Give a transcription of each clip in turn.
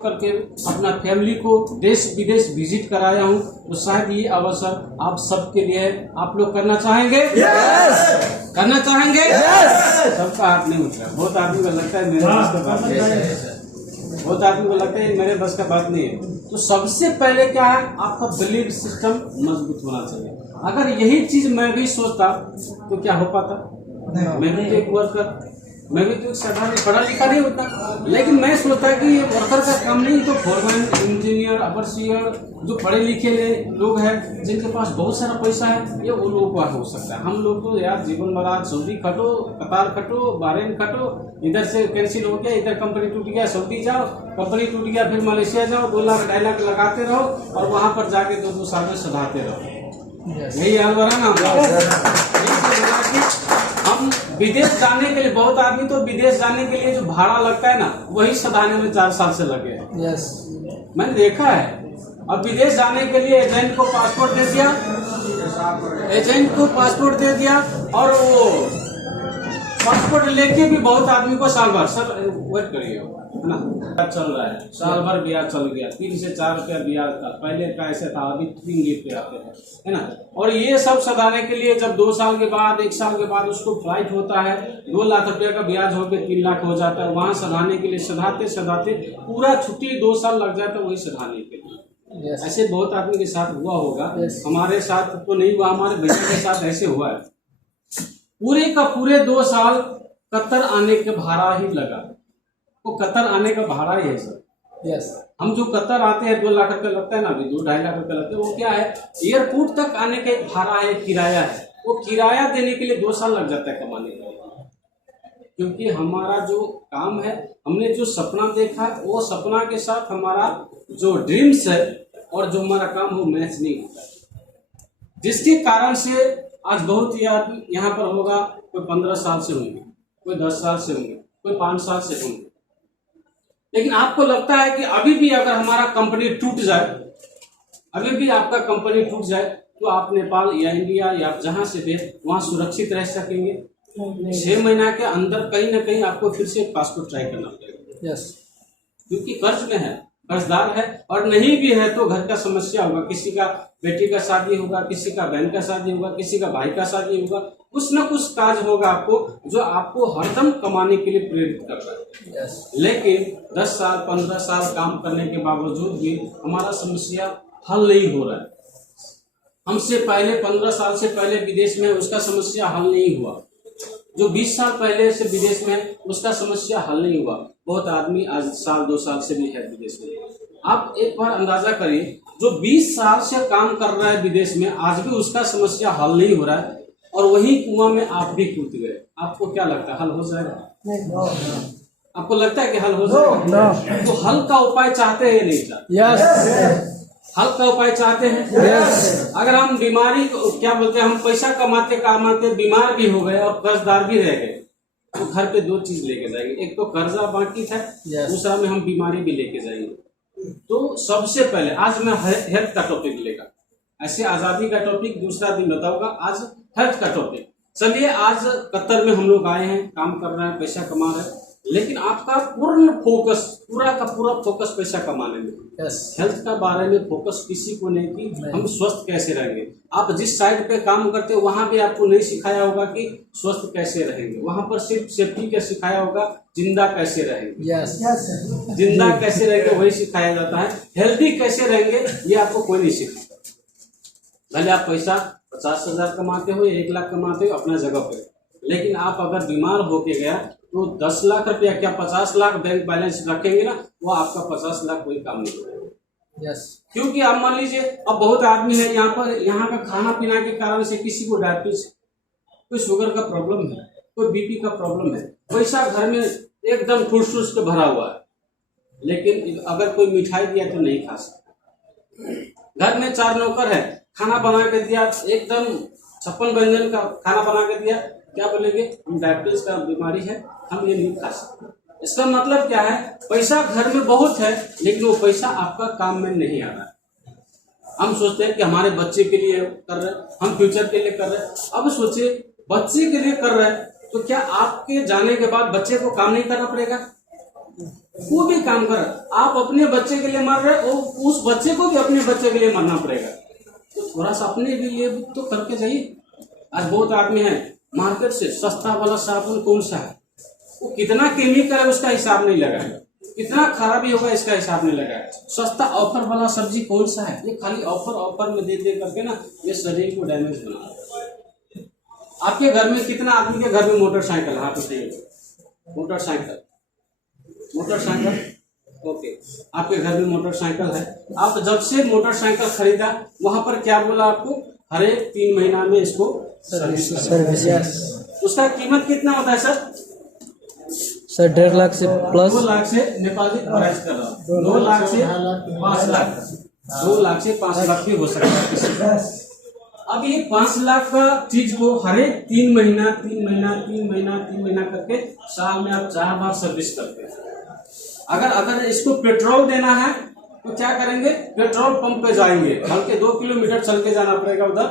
करके अपना फैमिली को देश विदेश विजिट कराया हूँ, तो शायद ये अवसर आप सबके लिए आप लोग करना चाहेंगे। करना चाहेंगे। सबका हाथ नहीं उठ रहा। बहुत आदमी को लगता है मेरे बस का बात नहीं है। बहुत आदमी को लगता है मेरे बस का बात नहीं है। तो सबसे पहले क्या है, आपका बिलीफ सिस्टम मजबूत होना चाहिए। अगर यही चीज मैं भी सोचता तो क्या हो पाता। मैं भी एक वर्कर, मैं भी तो साधारण पढ़ा लिखा नहीं होता, लेकिन मैं सोचता कि ये वर्कर का काम नहीं, तो फॉरमैन, इंजीनियर, ओवरसीयर, जो पढ़े लिखे लोग हैं जिनके पास बहुत सारा पैसा है, ये उन लोगों का हो सकता है। हम लोग तो यार जीवन भर आज सऊदी खटो, कतार खटो, बहरीन खटो, इधर से कैंसिल हो गया, इधर कंपनी टूट गया, सऊदी जाओ, कंपनी टूट गया, फिर मलेशिया जाओ, 2 लाख 2.5 लाख लगाते रहो और वहां पर जाके 2-2 साल में सधाते रहो। यही हाल बना ना। हम विदेश जाने के लिए, बहुत आदमी तो विदेश जाने के लिए जो भाड़ा लगता है ना, वही सधाने में 4 साल से लगे। मैंने देखा है। अब विदेश जाने के लिए एजेंट को पासपोर्ट दे दिया, और वो पासपोर्ट लेके भी बहुत आदमी को साल भर, सर वेट करिए, है ना, चल रहा है, साल भर ब्याज चल गया, 3 से 4 रुपया ब्याज था, पहले का ऐसे था, अभी 3 रुपये आते हैं, है ना। और ये सब सधाने के लिए जब 2 साल के बाद, 1 साल के बाद उसको फ्लाइट होता है, 2 लाख रुपये का ब्याज होकर 3 लाख हो जाता है। वहां सधाने के लिए सधाते पूरा छुट्टी 2 साल लग जाता है वही सधाने के लिए। ऐसे बहुत आदमी के साथ हुआ होगा। हमारे साथ तो नहीं हुआ, हमारे भैया के साथ ऐसे हुआ है। पूरे का पूरे 2 साल कतर आने के भाड़ा ही लगा। वो कतर आने का भाड़ा ही है सर। हम जो कतर आते हैं 2 लाख रुपया लगता है ना, अभी 2-2.5 लाख रुपया लगता है। वो क्या है, एयरपोर्ट तक आने का एक भाड़ा है, किराया है। वो किराया देने के लिए 2 साल लग जाता है कमाने के लिए। क्योंकि हमारा जो काम है, हमने जो सपना देखा है, वो सपना के साथ हमारा जो ड्रीम्स है और जो हमारा काम वो मैच नहीं होता, जिसके कारण से आज बहुत ही आदमी यहाँ पर होगा। कोई 15 साल से होंगे, कोई 10 साल से होंगे, कोई 5 साल से होंगे। लेकिन आपको लगता है कि अभी भी अगर हमारा कंपनी टूट जाए, अभी भी आपका कंपनी टूट जाए, तो आप नेपाल या इंडिया या जहां से भी वहां सुरक्षित रह सकेंगे। 6 महीना के अंदर कहीं ना कहीं आपको फिर से पासपोर्ट ट्राई करना पड़ेगा। क्योंकि कर्ज में है, कर्जदार है, और नहीं भी है तो घर का समस्या होगा। किसी का बेटी का शादी होगा, किसी का बहन का शादी होगा, किसी का भाई का शादी होगा, कुछ न कुछ काज होगा आपको जो आपको हरदम कमाने के लिए प्रेरित कर रहा है। लेकिन 10 साल 15 साल काम करने के बावजूद भी हमारा समस्या हल नहीं हो रहा है। हमसे पहले 15 साल से पहले विदेश में, उसका समस्या हल नहीं हुआ। जो 20 साल पहले से विदेश में, उसका समस्या हल नहीं हुआ। बहुत आदमी आज साल 2 साल से भी है विदेश में। आप एक बार अंदाजा करिए, जो 20 साल से काम कर रहा है विदेश में, आज भी उसका समस्या हल नहीं हो रहा है, और वही कुआं में आप भी कूद गए। आपको क्या लगता है, हल हो जाएगा? आपको लगता है कि हल हो जाएगा? तो हल का उपाय चाहते हैं या नहीं चाहते? हल का उपाय चाहते हैं। अगर हम बीमारी, क्या बोलते हैं, हम पैसा कमाते कमाते बीमार भी हो गए और कर्जदार भी रह गए, तो घर पे 2 चीज लेके जाएंगे। एक तो कर्जा बाकी था, दूसरा में हम बीमारी भी लेके जाएंगे। तो सबसे पहले आज मैं हेल्थ का टॉपिक लेगा, ऐसे आजादी का टॉपिक दूसरा दिन बताऊंगा, आज हेल्थ का टॉपिक। चलिए, आज कतर में हम लोग आए हैं, काम कर रहे हैं, पैसा कमा रहे हैं, लेकिन आपका पूर्ण फोकस, पूरा का पूरा फोकस पैसा कमाने में। हेल्थ का बारे में फोकस किसी को नहीं कि हम स्वस्थ कैसे रहेंगे। आप जिस साइड पे काम करते हो वहां भी आपको नहीं सिखाया होगा कि स्वस्थ कैसे रहेंगे। वहां पर सिर्फ सेफ्टी का सिखाया होगा, जिंदा कैसे रहेंगे। जिंदा कैसे रहेंगे वही सिखाया जाता है। हेल्दी कैसे रहेंगे ये आपको कोई नहीं सिखाता। भले आप पैसा 50,000 कमाते हो या 1 लाख कमाते हो अपना जगह पे, लेकिन आप अगर बीमार होके गया तो 10 लाख रुपया क्या 50 लाख बैंक बैलेंस रखेंगे ना, वो आपका 50 लाख कोई काम नहीं करेगा। क्योंकि आप मान लीजिए, अब बहुत आदमी है यहाँ पर, यहाँ का खाना पीना के कारण से किसी को डायबिटीज, कोई शुगर का प्रॉब्लम है, कोई बीपी का प्रॉब्लम है, पैसा घर में एकदम ठूस के भरा हुआ है, लेकिन अगर कोई मिठाई दिया तो नहीं खा सकता। घर में 4 नौकर है, खाना बना के दिया, एकदम 56 व्यंजन का खाना बना के दिया, क्या बोलेंगे, हम डायबिटीज का बीमारी है, हम ये नहीं खा सकते। इसका मतलब क्या है, पैसा घर में बहुत है, लेकिन वो पैसा आपका काम में नहीं आ रहा है। हम सोचते हैं कि हमारे बच्चे के लिए कर रहे हैं, हम फ्यूचर के लिए कर रहे हैं। अब सोचिए, बच्चे के लिए कर रहे हैं तो क्या आपके जाने के बाद बच्चे को काम नहीं करना पड़ेगा? वो भी काम कर। आप अपने बच्चे के लिए मर रहे हो, उस बच्चे को भी अपने बच्चे के लिए मरना पड़ेगा। तो थोड़ा सा अपने भी लिए तो करके जाइए। आज बहुत आदमी है मार्केट से सस्ता वाला साबुन कौन सा है, वो कितना केमिकल है उसका हिसाब नहीं लगाएगा, कितना खराबी होगा इसका हिसाब नहीं लगाएगा। सस्ता ऑफर वाला सब्जी कौन सा है, ये खाली ऑफर में दे करके ना ये शरीर को डैमेज बना रहा है। आपके घर में कितना आदमी के घर में मोटरसाइकिल, हाँ बताइए, मोटरसाइकिल ओके, आपके घर में मोटरसाइकिल है। आप जब से मोटरसाइकिल खरीदा वहां पर क्या बोला आपको, हर एक 3 महीना में इसको सर्विस। उसका कीमत कितना होता है सर? 1.5 लाख से प्लस, 2 लाख से डिपॉजिट प्राइस कर रहा हूँ, 2 लाख से 5 लाख, 2 लाख से 5 लाख भी हो सकता है किसी का। अब ये 5 लाख का चीज को हर एक 3 महीना करके साल में आप 4 बार सर्विस करते हैं। अगर इसको पेट्रोल देना है तो क्या करेंगे, पेट्रोल पंप पे जाएंगे, बल्कि 2 किलोमीटर चल के जाना पड़ेगा उधर,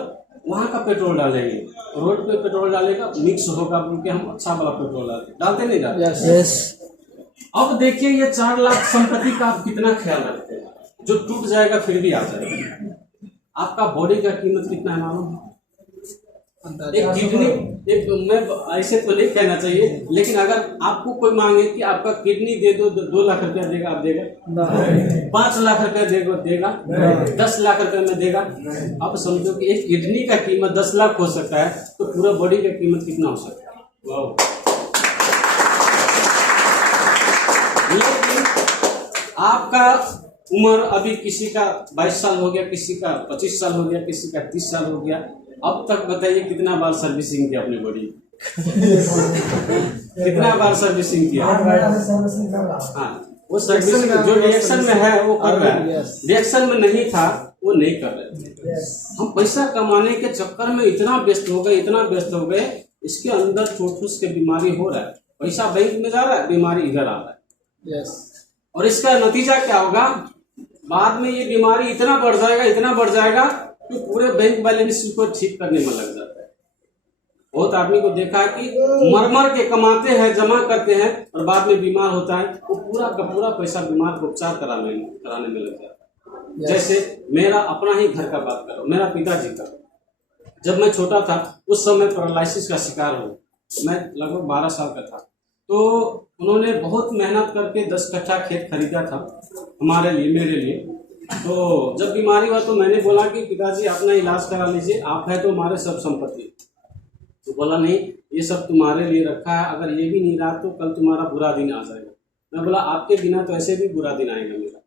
वहां का पेट्रोल डालेंगे। रोड पे पेट्रोल डालेगा, मिक्स होगा बोल के हम अच्छा वाला पेट्रोल डालते नहीं डालते। यस। अब देखिए ये 4 लाख संपत्ति का आप कितना ख्याल रखते हैं, जो टूट जाएगा फिर भी आ जाएगा। आपका बॉडी का कीमत कितना है मालूम? एक किडनी, एक मैं ऐसे तो नहीं कहना चाहिए, लेकिन अगर आपको कोई मांगे कि आपका किडनी दे दो, 2 लाख रुपया देगा, आप देगा? 5 लाख रुपया देगा? 10 लाख रुपया में देगा? आप समझो कि एक किडनी का कीमत 10 लाख हो सकता है, तो पूरा बॉडी का कीमत कितना हो सकता है? वाह। लेकिन आपका उम्र अभी किसी का 22 साल हो गया, किसी का 25 साल हो गया, किसी का 30 साल हो गया। अब तक बताइए कितना बार सर्विसिंग किया अपनी बॉडी? कितना बार सर्विसिंग किया? हाँ, वो सर्विसिंग जो रिएक्शन में है वो कर रहा है, रिएक्शन में नहीं था वो नहीं कर रहे थे। हम पैसा कमाने के चक्कर में इतना व्यस्त हो गए, इसके अंदर चोट के बीमारी हो रहा है। पैसा बैंक में जा रहा है, बीमारी इधर आ रहा है। और इसका नतीजा क्या होगा, बाद में ये बीमारी इतना बढ़ जाएगा कि पूरे बैंक बैलेंस को ठीक करने में लग जाता है। बहुत आदमी को देखा है कि मर के कमाते हैं, जमा करते हैं, और बाद में बीमार होता है, वो पूरा का पूरा पैसा बीमार को उपचार कराने में लग जाता है। जैसे मेरा अपना ही घर का बात करो, मेरा पिताजी का, जब मैं छोटा था उस समय पैरालिसिस का शिकार हूँ। मैं लगभग 12 साल का था, तो उन्होंने बहुत मेहनत करके 10 कट्ठा खेत खरीदा था हमारे लिए, मेरे लिए। तो जब बीमारी हुआ तो मैंने बोला कि पिताजी अपना इलाज करा लीजिए, आप है तो हमारे सब संपत्ति। तो बोला नहीं, ये सब तुम्हारे लिए रखा है, अगर ये भी नहीं रहा तो कल तुम्हारा बुरा दिन आ जाएगा। मैं बोला आपके बिना तो ऐसे भी बुरा दिन आएगा मेरा।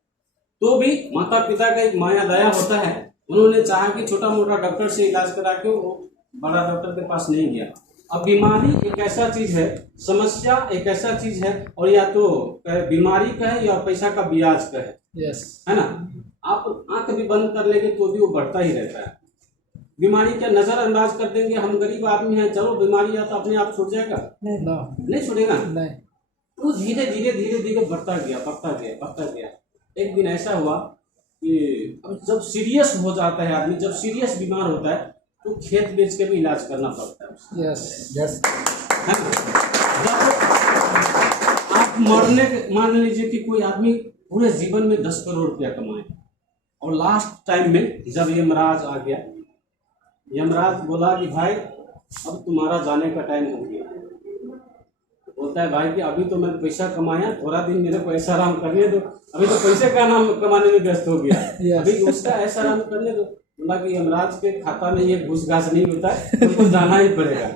तो भी माता पिता का एक माया दया होता है, उन्होंने चाहा कि छोटा मोटा डॉक्टर से इलाज करा के, वो बड़ा डॉक्टर के पास नहीं गया। अब बीमारी एक ऐसा चीज है, समस्या एक ऐसा चीज है, और या तो बीमारी का है या पैसा का ब्याज का है, है ना। आप आंख भी बंद कर लेंगे तो भी वो बढ़ता ही रहता है। बीमारी क्या नजरअंदाज कर देंगे, हम गरीब आदमी हैं, चलो बीमारी या तो अपने आप छूट जाएगा, नहीं छूटेगा। वो धीरे धीरे बढ़ता गया। एक दिन ऐसा हुआ कि अब जब सीरियस हो जाता है आदमी, जब सीरियस बीमार होता है तो खेत बेच के भी इलाज करना पड़ता है। है ना? आप मान लीजिए कि कोई आदमी पूरे जीवन में 10 करोड़ रुपया कमाए, और लास्ट टाइम में जब यमराज आ गया, यमराज बोला कि भाई अब तुम्हारा जाने का टाइम हो गया। बोलता है भाई कि अभी तो मैं पैसा कमाया, थोड़ा दिन मेरे को ऐसा आराम करने दो, अभी तो पैसे का नाम कमाने में व्यस्त हो गया, अभी उसका ऐसा आराम करने दो। बोला कि यमराज के खाता में ये घूस घास नहीं होता है, तुमको जाना ही पड़ेगा।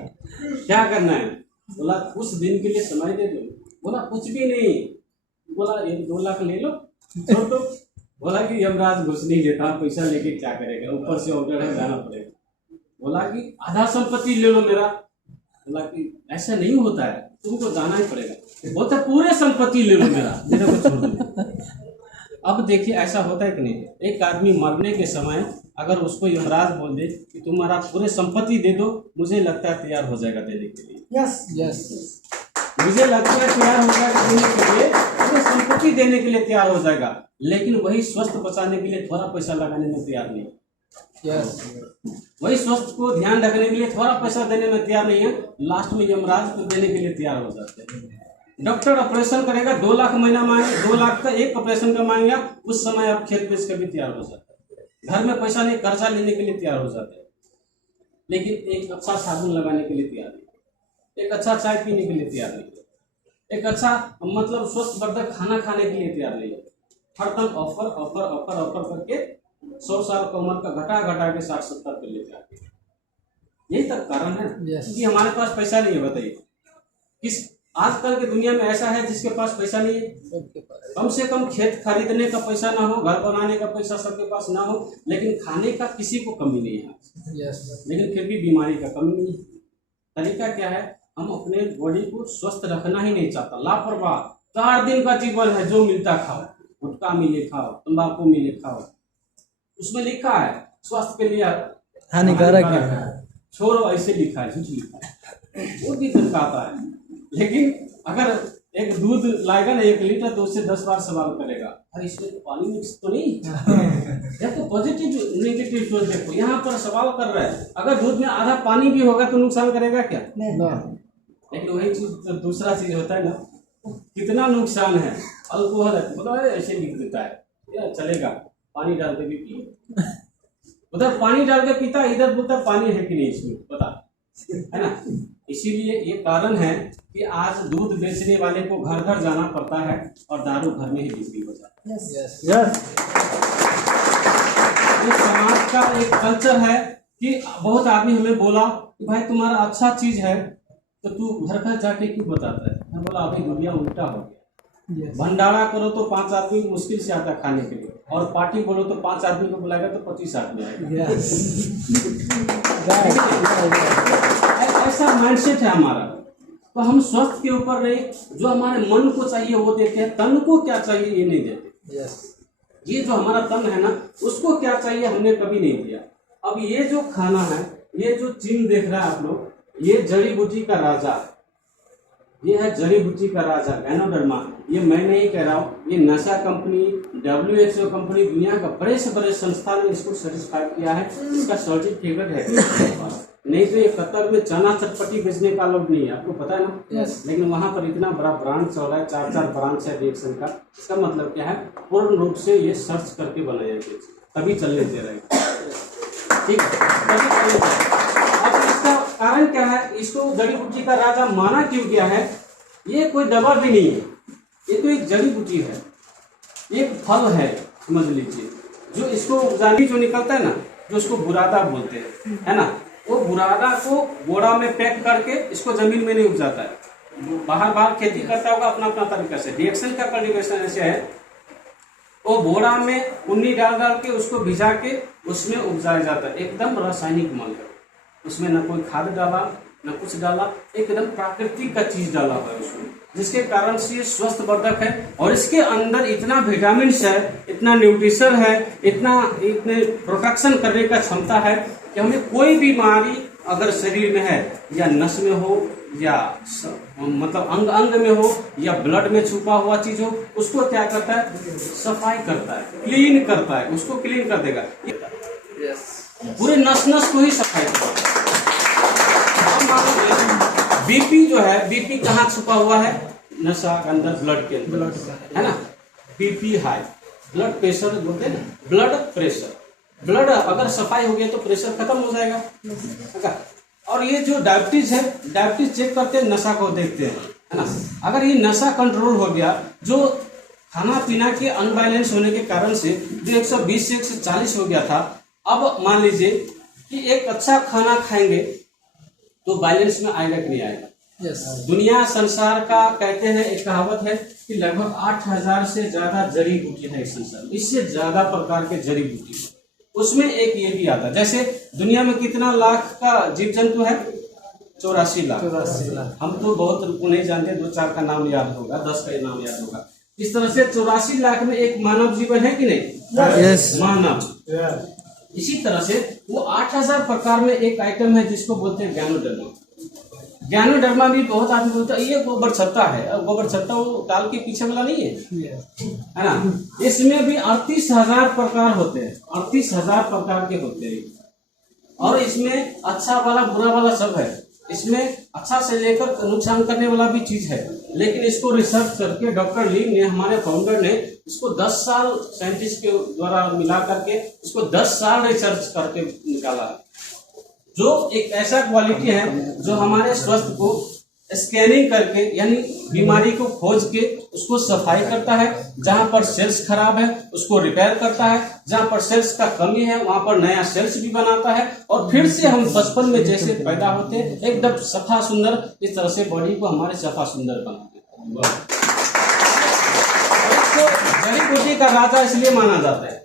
क्या करना है? बोला कुछ दिन के लिए समय दे दो। बोला कुछ भी नहीं। बोला 1-2 लाख ले लो, छोड़ दो। बोला कि यमराज घुस नहीं देता, पैसा लेके क्या करेगा, ऊपर से ऑर्डर है, जाना पड़ेगा। बोला कि आधा संपत्ति ले लो मेरा। बोला कि ऐसा नहीं होता है, तुमको जाना ही पड़ेगा। बोलता पूरे संपत्ति ले लो मेरे को छोड़ दो। अब देखिए ऐसा होता है कि नहीं, एक आदमी मरने के समय अगर उसको यमराज बोल दे कि तुम्हारा पूरे संपत्ति दे दो, मुझे लगता है तैयार हो जाएगा देने के लिए। यस मुझे लगता है तैयार हो जाएगा देने के लिए, पूरे संपत्ति देने के लिए तैयार हो जाएगा। लेकिन वही स्वस्थ बचाने के लिए थोड़ा पैसा लगाने में तैयार नहीं। वही स्वस्थ को ध्यान रखने के लिए थोड़ा पैसा देने में तैयार नहीं है, लास्ट में यमराज को देने के लिए तैयार हो जाते हैं। डॉक्टर ऑपरेशन करेगा 2 लाख महीना मांगे, 2 लाख का एक ऑपरेशन का मांगेगा, उस समय आप खेत बेच कर भी तैयार हो जाते हैं। घर में पैसा नहीं, कर्जा लेने के लिए तैयार हो जाते हैं, लेकिन एक अच्छा साबुन लगाने के लिए तैयार नहीं, एक अच्छा चाय पीने के लिए तैयार नहीं, एक अच्छा मतलब स्वस्थवर्धक खाना खाने के लिए तैयार नहीं। हरदम ऑफर ऑफर ऑफर ऑफर करके 100 साल का उम्र का घटा घटा के 60-70 पे लेते आते हैं। यही तक कारण है कि हमारे पास पैसा नहीं है। बताइए किस आजकल की दुनिया में ऐसा है जिसके पास पैसा नहीं है? कम से कम खेत खरीदने का पैसा ना हो, घर बनाने का पैसा सबके पास ना हो, लेकिन खाने का किसी को कमी नहीं है। लेकिन फिर भी बीमारी का कमी नहीं है। तरीका क्या है? हम अपने बॉडी को स्वस्थ रखना ही नहीं चाहता, लापरवाह। 4 दिन का जीवन है, जो मिलता खाओ, गुटखा मिले खाओ, तंबाकू मिले खाओ, उसमें लिखा है स्वास्थ्य के लिए हानिकारक है। छोड़ो, ऐसे लिखा है, झूठ लिखा है, वो भी धमकाता है। लेकिन अगर एक दूध लाएगा ना 1 लीटर, तो उससे 10 बार सवाल करेगा, अरे इसमें तो पानी मिक्स तो नहीं? देखो पॉजिटिव नेगेटिव सोच देखो, यहाँ पर सवाल कर रहा है अगर दूध में आधा पानी भी होगा तो नुकसान करेगा क्या? लेकिन वही चीज तो दूसरा चीज होता है ना, कितना नुकसान है। अल्कोहल है, मतलब ऐसे लिख देता है, या चलेगा, पानी डाल के भी पिए। उधर पानी डाल के पीता, इधर बोलता पानी है कि नहीं इसमें, पता है ना। इसीलिए ये कारण है कि आज दूध बेचने वाले को घर घर जाना पड़ता है और दारू घर में ही बिक्री हो जाता है। ये समाज का एक कल्चर है कि बहुत आदमी हमें बोला कि भाई तुम्हारा अच्छा चीज है तो तू घर घर जाके क्यों बताता है? मैं बोला अभी दुनिया उल्टा हो गया। भंडारा करो तो 5 आदमी मुश्किल से आता है खाने के लिए, और पार्टी बोलो तो 5 आदमी को बुलाएगा तो 25 आदमी आएगा। ऐसा माइंडसेट है हमारा। तो हम स्वस्थ के ऊपर नहीं, जो हमारे मन को चाहिए वो देते हैं, तन को क्या चाहिए ये नहीं देते। ये जो हमारा तन है ना, उसको क्या चाहिए हमने कभी नहीं दिया। अब ये जो खाना है, ये जो चिन्ह देख रहा है आप लोग, ये जड़ी बूटी का राजा, ये है जड़ी बूटी का राजा गैनोडर्मा। ये मैं नहीं कह रहा हूँ, ये नासा कंपनी, WHO कंपनी, दुनिया का बड़े से बड़े संस्था ने इसको सर्टिफाइड किया है, इसका सर्टिफिकेट है। नहीं तो ये कतर में चना चटपटी बेचने का लोग नहीं है, आपको पता है ना। लेकिन वहाँ पर इतना बड़ा ब्रांड चल रहा है, 4 ब्रांच है रिएक्शन का। इसका मतलब क्या है? पूर्ण रूप से ये सर्च करके बनाया गया, तभी चलने दे रहे हैं, ठीक है, तभी चलने दे रहे हैं। अब इसका कारण क्या है? इसको जड़ी बूटी का राजा माना क्यों गया है? ये कोई दवा भी नहीं है, ये तो एक जड़ी बूटी है, एक फल है, समझ लीजिए। जो इसको उपजानी जो निकलता है ना, जो उसको बुरादा बोलते हैं, है ना, वो बुरादा को बोरा में पैक करके इसको जमीन में नहीं उपजाता है, बाहर खेती करता होगा अपना अपना तरीका से। रिएक्शन का कल्टीवेशन ऐसे है, वो बोरा में उन्नी डाल के उसको भिजा के उसमें उपजाया जाता है। एकदम रासायनिक मल है, उसमें न कोई खाद डाला न कुछ डाला, एकदम प्राकृतिक का चीज डाला हुआ है उसमें, जिसके कारण से ये स्वस्थवर्धक है। और इसके अंदर इतना विटामिन है, इतना न्यूट्रिशन है, इतने प्रोटेक्शन करने का क्षमता है कि हमें कोई बीमारी अगर शरीर में है, या नस में हो, या मतलब अंग अंग में हो, या ब्लड में छुपा हुआ चीज हो, उसको क्या करता है? सफाई करता है, क्लीन करता है, उसको क्लीन कर देगा। पूरे नस को ही सफाई करता है। बीपी जो है, बीपी कहाँ छुपा हुआ है? नसा के अंदर, ब्लड के अंदर, है ना। बीपी हाई, ब्लड प्रेशर बोलते हैं ना, ब्लड प्रेशर। ब्लड अगर सफाई हो गया तो प्रेशर खत्म हो जाएगा। और ये जो डायबिटीज है, डायबिटीज चेक करते हैं, नशा को देखते हैं, है ना। अगर ये नशा कंट्रोल हो गया, जो खाना पीना के अनबैलेंस होने के कारण से जो 120 से 140 हो गया था, अब मान लीजिए कि एक अच्छा खाना खाएंगे तो बैलेंस में आएगा कि नहीं आएगा? दुनिया संसार का कहते हैं, एक कहावत है कि लगभग 8000 से ज्यादा जड़ी बूटी है इस संसार में, इससे ज्यादा प्रकार के जड़ी बूटी। उसमें एक ये भी आता है, जैसे दुनिया में कितना लाख का जीव जंतु है? 84 लाख। हम तो बहुत नहीं जानते, 2-4 का नाम याद होगा, 10 का नाम याद होगा। इस तरह से 84 लाख में एक मानव जीवन है कि नहीं? मानव। इसी तरह से वो 8000 प्रकार में एक आइटम है जिसको बोलते हैं गैनोडर्मा। गैनोडर्मा भी बहुत आदमी बोलता है ये गोबर छत्ता है। गोबर छत्ता वो टाल के पीछे वाला नहीं है ना। इसमें भी 38,000 प्रकार होते हैं, 38,000 प्रकार के होते हैं। और इसमें अच्छा वाला बुरा वाला सब है। इसमें अच्छा से लेकर नुकसान करने वाला भी चीज है, लेकिन इसको रिसर्च करके डॉक्टर ली ने, हमारे फाउंडर ने इसको 10 साल साइंटिस्ट के द्वारा मिला करके इसको 10 साल रिसर्च करके निकाला, जो एक ऐसा क्वालिटी है जो हमारे स्वास्थ्य को स्कैनिंग करके यानी बीमारी को खोज के उसको सफाई करता है, जहां पर सेल्स खराब है उसको रिपेयर करता है, जहां पर सेल्स का कमी है वहां पर नया सेल्स भी बनाता है, और फिर से हम बचपन में जैसे पैदा होते एकदम सफा सुंदर, इस तरह से बॉडी को हमारे सफा सुंदर बनाते हैं। जड़ी बूटी का राजा इसलिए माना जाता है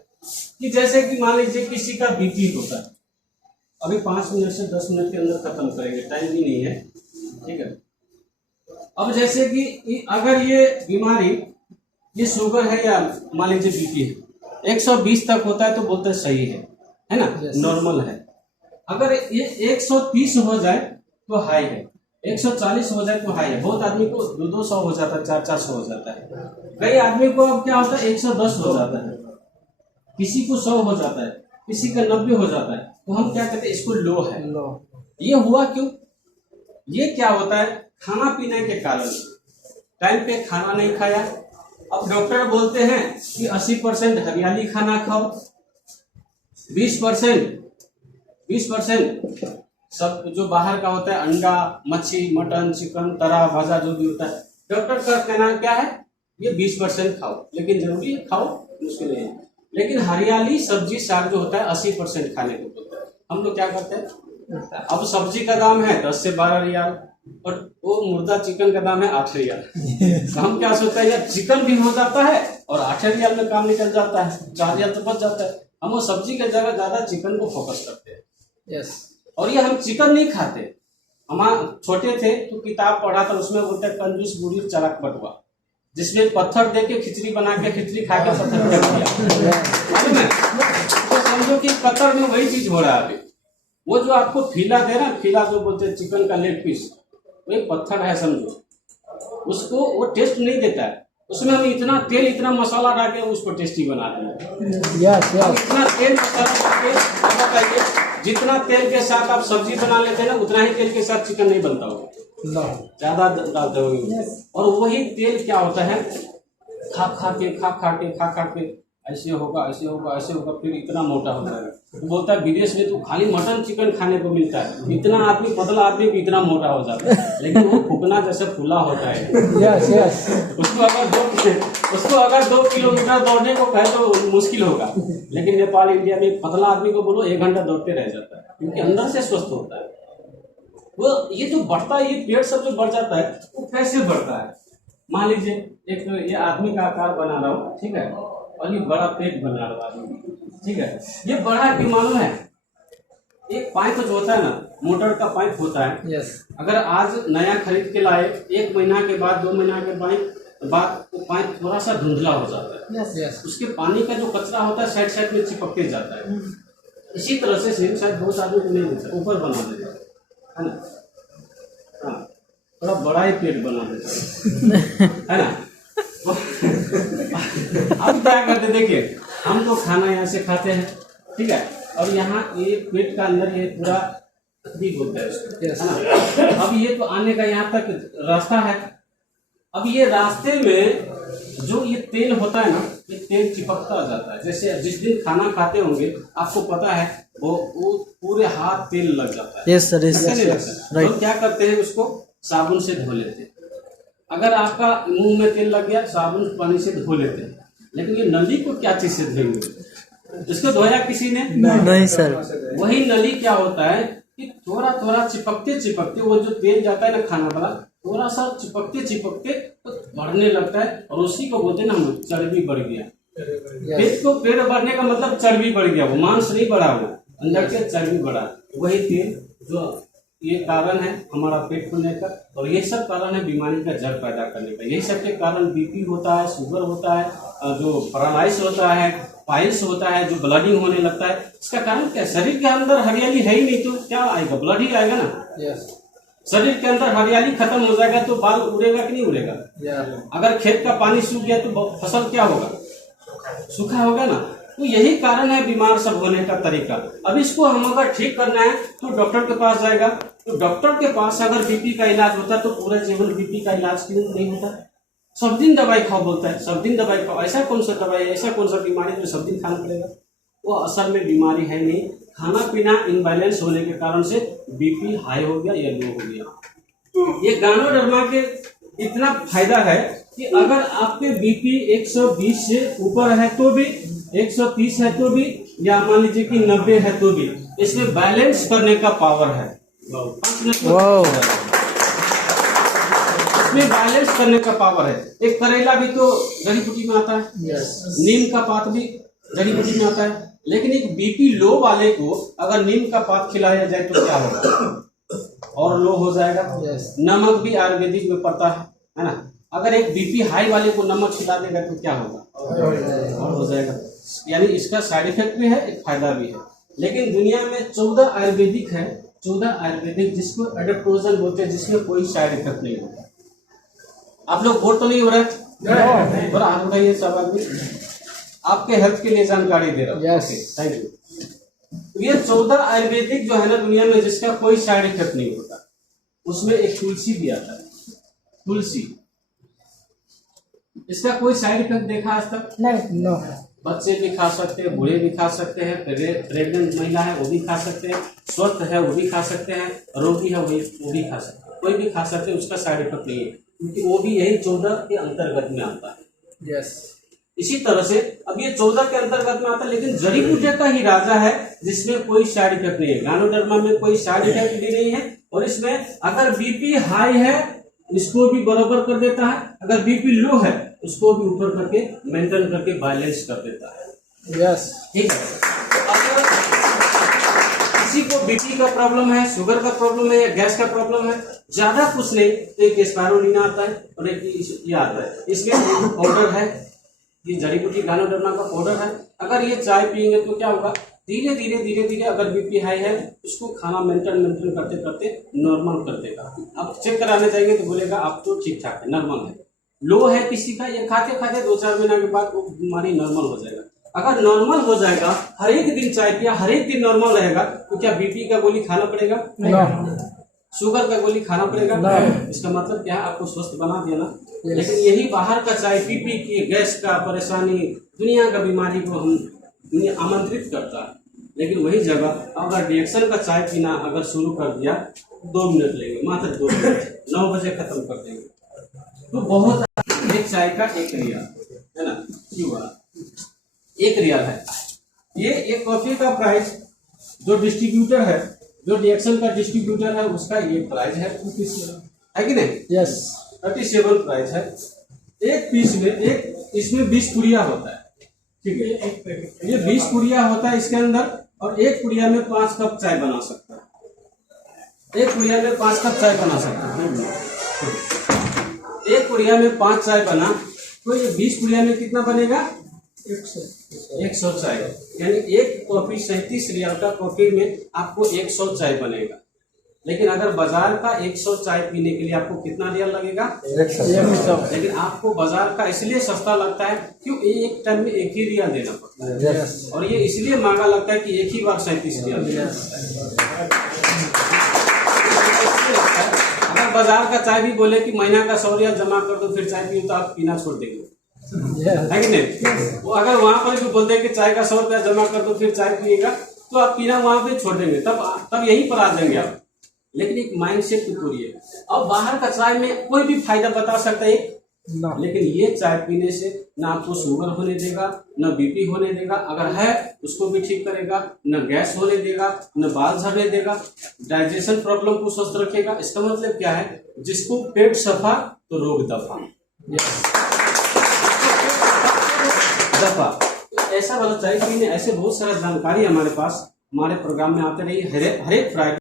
कि जैसे कि मान लीजिए किसी का बीपी होता है, अभी 5 मिनट से 10 मिनट के अंदर खत्म करेंगे, टाइम भी नहीं है, ठीक है। अब जैसे कि अगर ये बीमारी, ये शुगर है या मान लीजिए बीपी है, 120 तक होता है तो बोलते हैं सही है ना, नॉर्मल है। अगर ये 130 हो जाए तो हाई है, 140 हो जाए तो हाई है। बहुत आदमी को 200 हो जाता है, 400 हो जाता है। कई आदमी को अब क्या होता है 110 हो जाता है, किसी को 100 हो जाता है, किसी का 90 हो जाता है, तो हम क्या कहते हैं इसको लो है। ये हुआ क्यों? ये क्या होता है, खाना पीने के कारण, टाइम पे खाना नहीं खाया। अब डॉक्टर बोलते हैं कि 80% हरियाली खाना खाओ, 20% सब जो बाहर का होता है अंडा, मच्छी, मटन, चिकन, तरा भाजा जो भी होता है, डॉक्टर का कहना क्या है ये 20% खाओ, लेकिन जरूरी है खाओ, मुश्किल नहीं है। लेकिन हरियाली सब्जी साग जो होता है 80% खाने को बोलता है। हम लोग क्या करते हैं, अब सब्जी का दाम है 10 से 12 रियाल और वो मुर्दा चिकन का दाम है 8 रियाल। तो हम क्या सोचते हैं यार चिकन भी हो जाता है और 8 रियाल में काम निकल जाता है, 4 रियाल तो बच जाता है। हम वो सब्जी की जगह ज्यादा चिकन को फोकस करते हैं। यस। और ये हम चिकन नहीं खाते। हम छोटे थे तो किताब पढ़ा था, उसमें बोलते हैं कंजूस बूढ़ी चरक बटुआ, जिसमें पत्थर दे के खिचड़ी बना के खिचड़ी खा के पत्थर फेंक दिया। तो समझो कि कतर में वही चीज हो रहा है अभी। वो जो आपको फीला दे रहा है, फीला जो बोलते हैं चिकन का लेग पीस, वो एक पत्थर है समझो, उसको वो टेस्ट नहीं देता है। उसमें हम इतना तेल इतना मसाला डाल के उसको टेस्टी बना देंगे। इतना तेल मसाला डाल के बताइए, जितना तेल के साथ आप सब्जी बना लेते हैं ना, उतना ही तेल के साथ चिकन नहीं बनता होगा, ज्यादा डालते होंगे। और वही तेल क्या होता है, खा के ऐसे होगा ऐसे होगा ऐसे होगा, फिर इतना मोटा हो जाएगा। तो बोलता है विदेश में तो खाली मटन चिकन खाने को मिलता है, इतना आदमी पतला आदमी भी इतना मोटा हो जाता है, लेकिन वो फुकना जैसे फूला होता है। उसको अगर 2 किलोमीटर दौड़ने को कहे तो मुश्किल होगा, लेकिन नेपाल इंडिया में पतला आदमी को बोलो 1 घंटा दौड़ते रह जाता है, क्योंकि अंदर से स्वस्थ होता है। वो ये जो बढ़ता है, ये पेट सब जो बढ़ जाता है वो कैसे बढ़ता है? मान लीजिए एक तो ये आदमी का आकार बना रहा हूँ, ठीक है, और ये बड़ा पेट बना रहा आदमी, ठीक है। ये बड़ा क्यों मालूम है? एक पाइप जो होता है ना, मोटर का पाइप होता है। यस। अगर आज नया खरीद के लाए, 1 महीना के बाद 2 महीना के बाद वो पाइप थोड़ा सा धुंधला हो जाता है। यस। उसके पानी का जो कचरा होता है साइड में चिपकते जाता है। इसी तरह से सेम शायद बहुत आदमी को नहीं देता, ऊपर बना देता है ना। हाँ, थोड़ा बड़ा ही पेट बना देता है ना। अब क्या करते, देखिए हम तो खाना यहाँ से खाते हैं, ठीक है, और यहाँ ये पेट का अंदर ये पूरा भी बोलता है उसको, है ना। अब ये तो आने का यहाँ तक रास्ता है। अब ये रास्ते में जो ये तेल होता है ना, ये तेल चिपकता जाता है। जैसे जिस दिन खाना खाते होंगे आपको पता है वो पूरे हाथ तेल लग जाता है। यस सर, तो क्या करते हैं, उसको साबुन से धो लेते हैं। अगर आपका मुंह में तेल लग गया, साबुन पानी से धो लेते हैं। लेकिन ये नली को क्या चीज से धोएंगे? इसको धोया किसी ने? नहीं सर। वही नली क्या होता है कि थोड़ा चिपकते वो जो तेल जाता है ना खाना वाला, थोड़ा सा चिपकते तो बढ़ने लगता है, और उसी को बोलते हैं ना हम चर्बी बढ़ गया। पेट बढ़ने का मतलब चर्बी बढ़ गया, वो मांस नहीं बढ़ा, वो अंदर से चर्बी बढ़ा। वही तेल जो ये कारण है हमारा पेट फूलने का, और ये सब कारण है बीमारी का जड़ पैदा करने का। यही सब के कारण बीपी होता है, शुगर होता है, जो पैरालाइज होता है, पाइल्स होता है, जो ब्लडिंग होने लगता है। इसका कारण क्या? शरीर के अंदर हरियाली है ही नहीं तो क्या आएगा? ब्लड ही आएगा ना। यस। शरीर के अंदर हरियाली खत्म हो जाएगा तो बाल उड़ेगा कि नहीं उड़ेगा? अगर खेत का पानी सूख गया तो फसल क्या होगा? सूखा होगा ना। तो यही कारण है बीमार सब होने का तरीका। अब इसको हम अगर ठीक करना है तो डॉक्टर के पास जाएगा, तो डॉक्टर के पास अगर बीपी का इलाज होता तो पूरा जीवन बीपी का इलाज क्यों नहीं होता? सब दिन दवाई खाओ बोलता है, सब दिन दवाई खाओ। ऐसा कौन सा दवाई, ऐसा कौन सा बीमारी जो सब दिन खाना पड़ेगा? वो असल में बीमारी है नहीं, खाना पीना इनबैलेंस होने के कारण से बीपी हाई हो गया या लो हो गया। ये गानोडर्मा के इतना फायदा है कि अगर आपके बीपी 120 से ऊपर है तो भी, 130 है तो भी, या मान लीजिए कि 90 है तो भी, इसमें बैलेंस करने का पावर है। 5 मिनट इसमें बैलेंस करने का पावर है। एक करेला भी तो जड़ी बूटी में आता है, नीम का पात भी जड़ी बूटी में आता है। लेकिन एक बीपी लो वाले को अगर नीम का पात खिलाया जाए तो क्या होगा? और लो हो जाएगा। नमक भी आयुर्वेदिक में पड़ता है ना? अगर एक बीपी हाई वाले को नमक खिला देगा तो क्या होगा? और हो जाएगा। यानी इसका साइड इफेक्ट भी है, एक फायदा भी है। लेकिन दुनिया में 14 आयुर्वेदिक है, 14 आयुर्वेदिक जिसको एडेप्टोजन बोलते हैं, जिसमें कोई साइड इफेक्ट नहीं होता। आप लोग बोर तो नहीं हो रहे? थोड़ा हाथ उठाइए सब आदमी, आपके हेल्थ के लिए जानकारी दे रहा हूँ। Thank you. ये 14 आयुर्वेदिक जो है ना दुनिया में, जिसका कोई साइड इफेक्ट नहीं होता, उसमें एक तुलसी भी आता है। तुलसी, इसका कोई साइड इफेक्ट देखा आज तक? नहीं। बच्चे भी खा सकते हैं, बूढ़े भी खा सकते हैं, प्रेग्नेंट महिला है वो भी खा सकते हैं, स्वस्थ है वो भी खा सकते हैं, रोगी है वो भी खा सकते हैं, कोई भी खा सकते हैं, उसका साइड इफेक्ट नहीं है, क्योंकि वो भी यही 14 के अंतर्गत में आता है। इसी तरह से अब ये 14 के अंतर्गत में आता है, लेकिन जड़ी बूटी का ही राजा है जिसमें कोई साइड इफेक्ट नहीं है। गानोडर्मा में कोई साइड इफेक्ट भी नहीं है, और इसमें अगर बीपी हाई है इसको भी बराबर कर देता है, अगर बीपी लो है उसको भी ऊपर करके मेंटेन करके बैलेंस कर देता है। ठीक है। तो अगर किसी को बीपी का प्रॉब्लम है, शुगर का प्रॉब्लम है या गैस का प्रॉब्लम है, ज्यादा कुछ नहीं तो एक स्पाइरुलिना आता है और एक ये आता है। इसमें पाउडर है, ये जड़ी बूटी गानोडर्मा का पाउडर है। अगर ये चाय पियेंगे तो क्या होगा? धीरे धीरे अगर बीपी हाई है उसको खाना मेंटेन करते करते नॉर्मल कर देगा। अब चेक कराने जाएंगे तो बोलेगा आप तो ठीक ठाक है, नॉर्मल है। लो है किसी का, ये खाते खाते 2-4 महीना के बाद वो बीमारी नॉर्मल हो जाएगा। अगर नॉर्मल हो जाएगा, हर एक दिन चाय पिया, हर एक दिन नॉर्मल रहेगा, तो क्या बीपी का गोली खाना पड़ेगा? शुगर का गोली खाना पड़ेगा? इसका मतलब क्या है? आपको स्वस्थ बना दिया ना। लेकिन यही बाहर का चाय पी की गैस का परेशानी, दुनिया का बीमारी को हम आमंत्रित करता है। लेकिन वही जगह अगर रिएक्शन का चाय पीना अगर शुरू कर दिया, 2 मिनट लेंगे, मात्र 2 मिनट, 9 बजे खत्म कर देंगे। तो बहुत एक चाय का 1 रियाल है ना, क्यों 1 रियाल है। ये एक कॉफी का प्राइस जो डिस्ट्रीब्यूटर है, जो रिएक्शन का डिस्ट्रीब्यूटर है, उसका ये प्राइस है कि नहीं? 37 प्राइस है। एक पीस में इसमें 20 पुड़िया होता है। ठीक है, ये 20 पुड़िया होता है इसके अंदर, और एक पुड़िया में 5 कप चाय बना सकता है। एक पुड़िया में 5 कप चाय बना सकता है। एक पुड़िया में 5 चाय बना तो ये 20 पुड़िया में कितना बनेगा? 100 चाय। यानी एक कॉफी 37 रियाल का कॉफी में आपको 100 चाय बनेगा। लेकिन अगर बाजार का 100 चाय पीने के लिए आपको कितना रियाल लगेगा? 100। लेकिन आपको बाजार का इसलिए सस्ता लगता है क्यों? एक टाइम में 1 ही रियाल देना पड़ता है, और ये इसलिए महंगा लगता है कि एक ही बार 37 रियाल देना पड़ता है। अगर बाजार का चाय भी बोले कि महीना का 100 रियाल जमा कर दो फिर चाय पियो, तो आप पीना छोड़ देंगे, है कि नहीं? वो अगर वहां पर भी बोलते हैं कि चाय का 100 रुपया जमा कर दो फिर चाय पिएगा, तो आप पीना वहां पे छोड़ देंगे, तब यहीं पर आ जाएंगे आप। लेकिन एक माइंड सेट की तोड़िए। अब बाहर का चाय में कोई भी फायदा बता सकता है, लेकिन ये चाय पीने से ना आपको शुगर होने देगा, न बीपी होने देगा, अगर है उसको भी ठीक करेगा, न गैस होने देगा, न बाल झड़ने देगा, डाइजेशन प्रॉब्लम को स्वस्थ रखेगा। इसका मतलब क्या है? जिसको पेट सफा तो रोग दफा। ऐसा वाला चाय पीने, ऐसे बहुत सारा जानकारी हमारे पास हमारे प्रोग्राम में आते रही हर एक फ्राइडे।